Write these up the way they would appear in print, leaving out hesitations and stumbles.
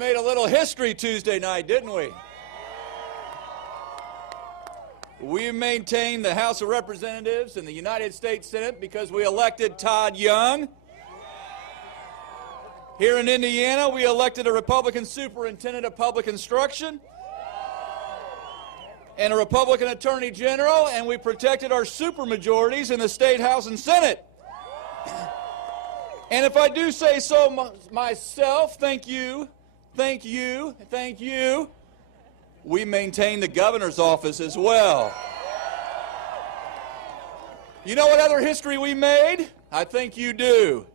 made a little history Tuesday night, didn't we? We maintained the House of Representatives and the United States Senate because we elected Todd Young. Here in Indiana, we elected a Republican superintendent of public instruction and a Republican attorney general, and we protected our supermajorities in the State House and Senate. And if I do say so myself, thank you, thank you, thank you. We maintain the governor's office as well. You know what other history we made? I think you do.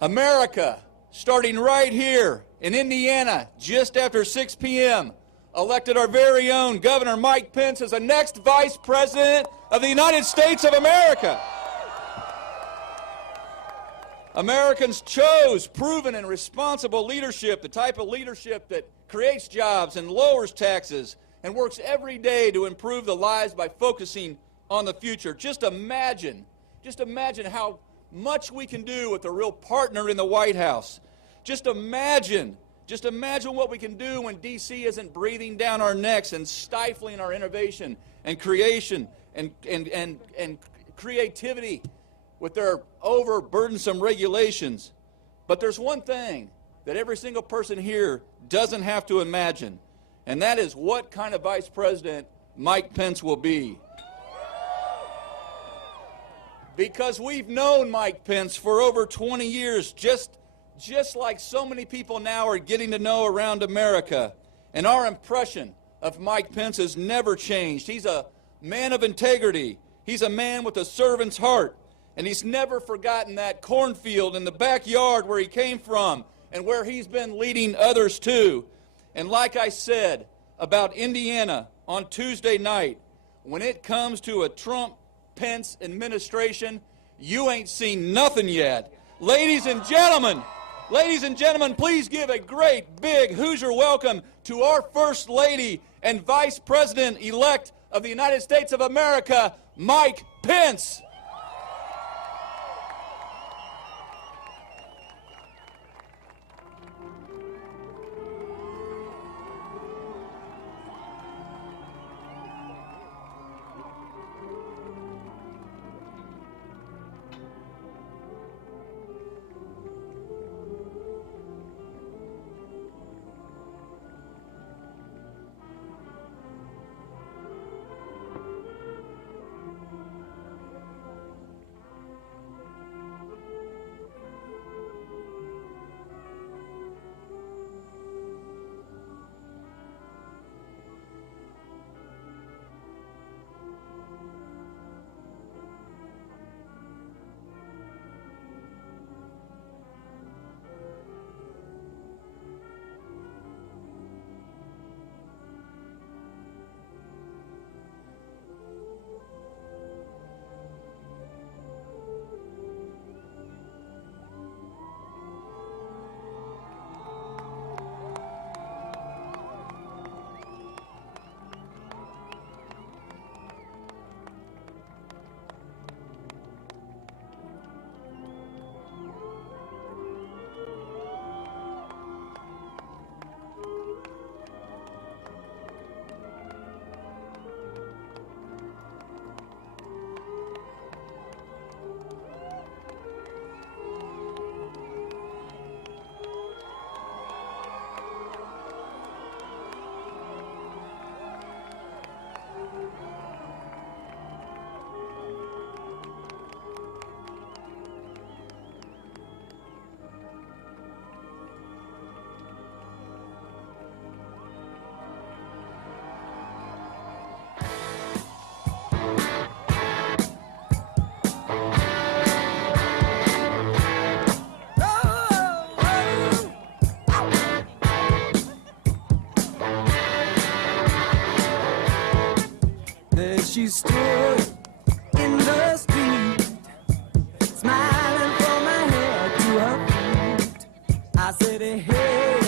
America, starting right here in Indiana, just after 6 p.m., elected our very own Governor Mike Pence as the next Vice President of the United States of America. Americans chose proven and responsible leadership, the type of leadership that creates jobs and lowers taxes and works every day to improve the lives by focusing on the future. Just imagine how much we can do with a real partner in the White House. Just imagine what we can do when D.C. isn't breathing down our necks and stifling our innovation and creation and creativity with their overburdensome regulations. But there's one thing that every single person here doesn't have to imagine, and that is what kind of vice president Mike Pence will be. Because we've known Mike Pence for over 20 years, just like so many people now are getting to know around America. And our impression of Mike Pence has never changed. He's a man of integrity. He's a man with a servant's heart. And he's never forgotten that cornfield in the backyard where he came from and where he's been leading others to. And like I said about Indiana on Tuesday night, when it comes to a Trump-Pence administration, you ain't seen nothing yet. Ladies and gentlemen, please give a great big Hoosier welcome to our First Lady and Vice President-elect of the United States of America, Mike Pence. She stood in the street, smiling from her head to her feet. I said, hey,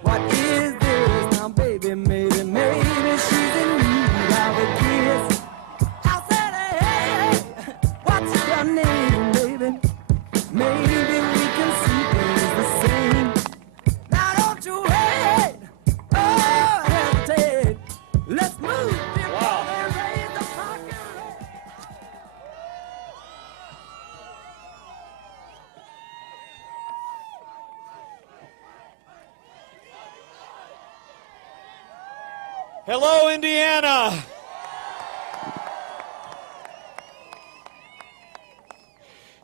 what is this now, baby? Maybe she's in need of a kiss. I said, hey, what's your name, baby? Maybe we can see things the same. Now don't you hate Hello, Indiana.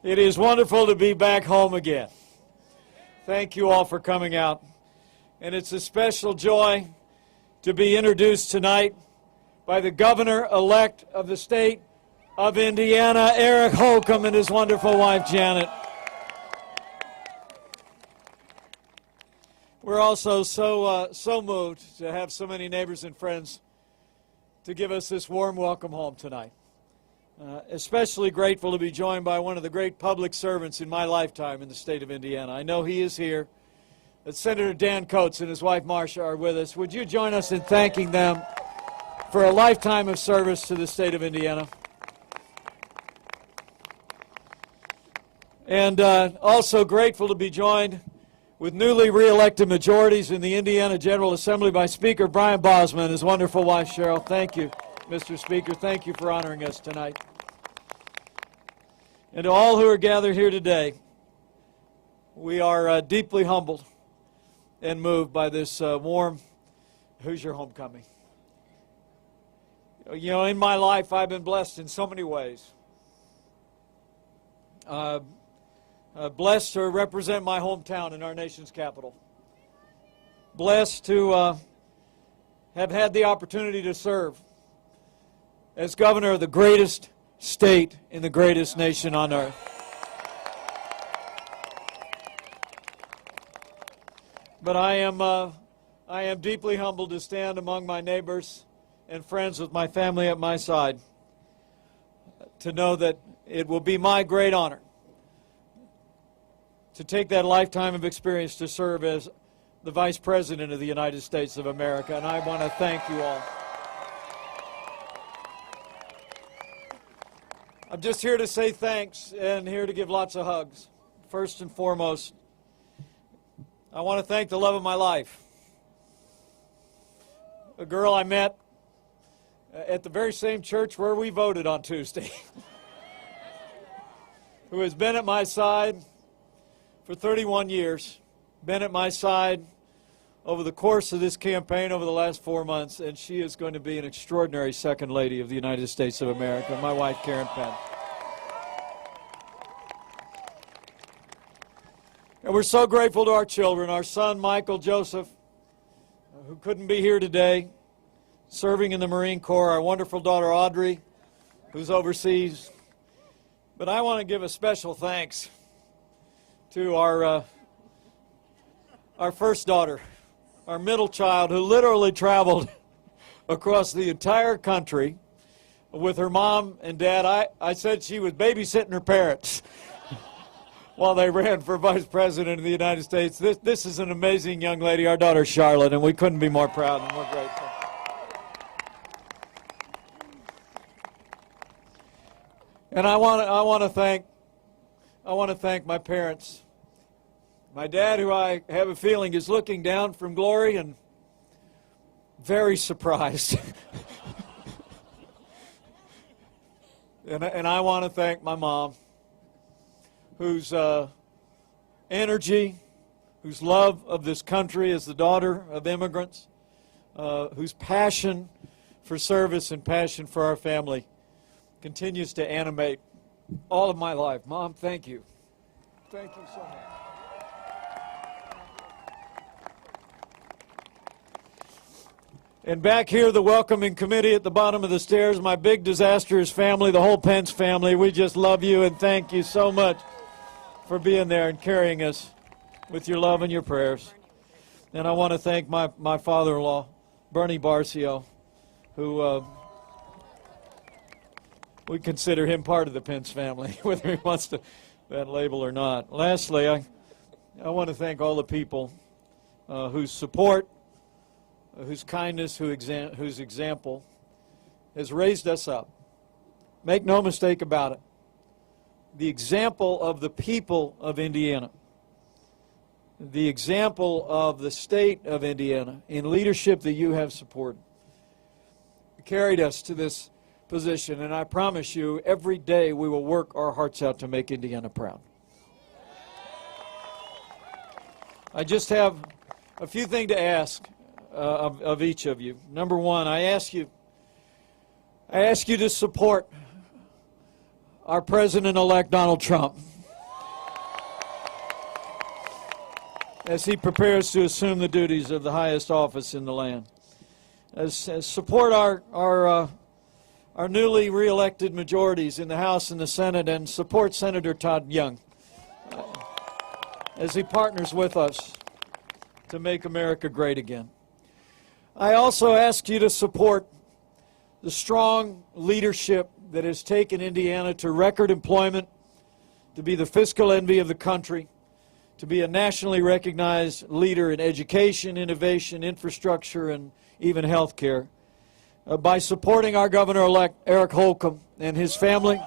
It is wonderful to be back home again. Thank you all for coming out. And it's a special joy to be introduced tonight by the governor-elect of the state of Indiana, Eric Holcomb, and his wonderful wife, Janet. We're also so moved to have so many neighbors and friends to give us this warm welcome home tonight. Especially grateful to be joined by one of the great public servants in my lifetime in the state of Indiana. I know he is here. That Senator Dan Coates and his wife Marcia are with us. Would you join us in thanking them for a lifetime of service to the state of Indiana? And also grateful to be joined with newly re-elected majorities in the Indiana General Assembly by Speaker Brian Bosma and his wonderful wife Cheryl. Thank you, Mr. Speaker. Thank you for honoring us tonight. And to all who are gathered here today, we are deeply humbled and moved by this warm Hoosier homecoming. You know, in my life, I've been blessed in so many ways. Blessed to represent my hometown in our nation's capital. Blessed to have had the opportunity to serve as governor of the greatest state in the greatest nation on earth. But I am deeply humbled to stand among my neighbors and friends with my family at my side, to know that it will be my great honor to take that lifetime of experience to serve as the Vice President of the United States of America. And I want to thank you all. I'm just here to say thanks and here to give lots of hugs. First and foremost, I want to thank the love of my life, a girl I met at the very same church where we voted on Tuesday, who has been at my side for 31 years, been at my side over the course of this campaign over the last 4 months, and she is going to be an extraordinary second lady of the United States of America, my wife, Karen Pence. And we're so grateful to our children, our son, Michael Joseph, who couldn't be here today, serving in the Marine Corps, our wonderful daughter, Audrey, who's overseas. But I want to give a special thanks to our first daughter, our middle child, who literally traveled across the entire country with her mom and dad. I said she was babysitting her parents while they ran for Vice President of the United States. This is an amazing young lady, our daughter Charlotte, and we couldn't be more proud and more grateful. And I want to thank my parents. My dad, who I have a feeling is looking down from glory and very surprised. and I want to thank my mom, whose energy, whose love of this country as the daughter of immigrants, whose passion for service and passion for our family continues to animate all of my life. Mom, thank you. Thank you so much. And back here, the welcoming committee at the bottom of the stairs, my big disastrous family, the whole Pence family, we just love you and thank you so much for being there and carrying us with your love and your prayers. And I want to thank my father-in-law, Bernie Barcio, who we consider him part of the Pence family, whether he wants to that label or not. Lastly, I want to thank all the people whose support, whose kindness, whose example has raised us up. Make no mistake about it. The example of the people of Indiana, the example of the state of Indiana in leadership that you have supported, carried us to this position, and I promise you, every day we will work our hearts out to make Indiana proud. I just have a few things to ask of each of you. Number one, I ask you to support our President-elect Donald Trump as he prepares to assume the duties of the highest office in the land. As support our newly re-elected majorities in the House and the Senate, and support Senator Todd Young as he partners with us to make America great again. I also ask you to support the strong leadership that has taken Indiana to record employment, to be the fiscal envy of the country, to be a nationally recognized leader in education, innovation, infrastructure, and even health care. By supporting our Governor-elect Eric Holcomb and his family,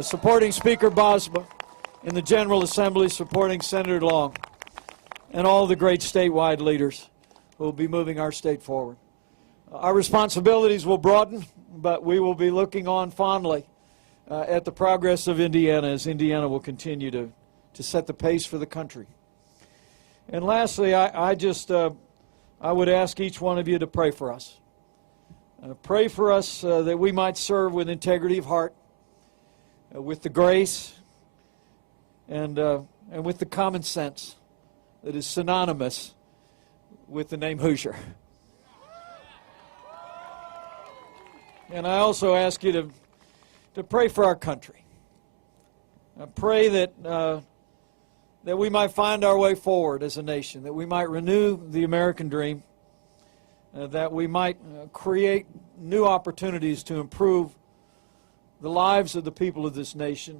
supporting Speaker Bosma in the General Assembly, supporting Senator Long, and all the great statewide leaders who will be moving our state forward. Our responsibilities will broaden, but we will be looking on fondly at the progress of Indiana as Indiana will continue to set the pace for the country. And lastly, I would ask each one of you to pray for us. Pray for us that we might serve with integrity of heart, with the grace, and with the common sense that is synonymous with the name Hoosier. And I also ask you to pray for our country. I pray that we might find our way forward as a nation, that we might renew the American dream, that we might create new opportunities to improve the lives of the people of this nation,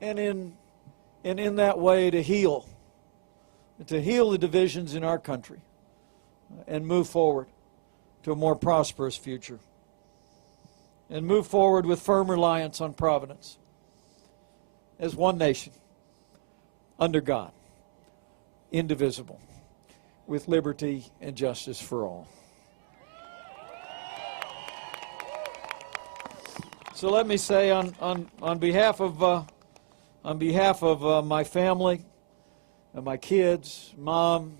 and in that way to heal the divisions in our country and move forward to a more prosperous future, and move forward with firm reliance on providence as one nation under God, indivisible, with liberty and justice for all. So let me say on behalf of my family, and my kids, Mom,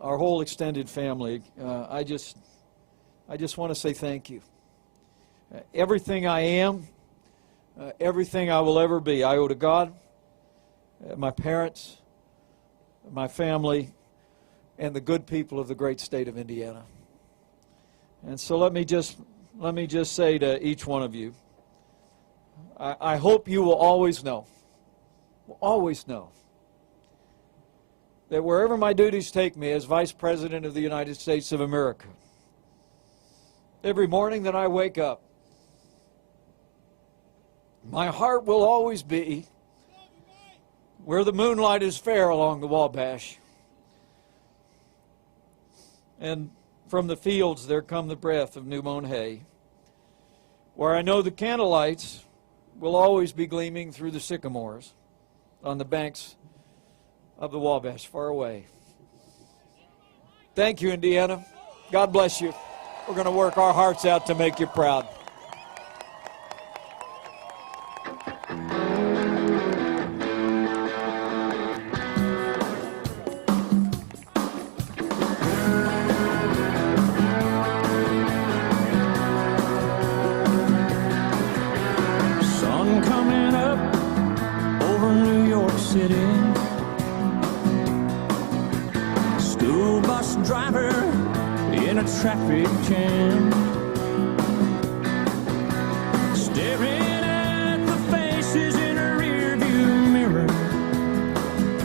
our whole extended family, I just want to say thank you. Everything I am, everything I will ever be, I owe to God, my parents, my family, and the good people of the great state of Indiana. And so let me just say to each one of you, I hope you will always know that wherever my duties take me as Vice President of the United States of America, every morning that I wake up, my heart will always be where the moonlight is fair along the Wabash, and from the fields there come the breath of new-mown hay, where I know the candlelights will always be gleaming through the sycamores on the banks of the Wabash far away. Thank you, Indiana. God bless you. We're going to work our hearts out to make you proud. Sun coming up over New York City. School bus driver in a traffic jam.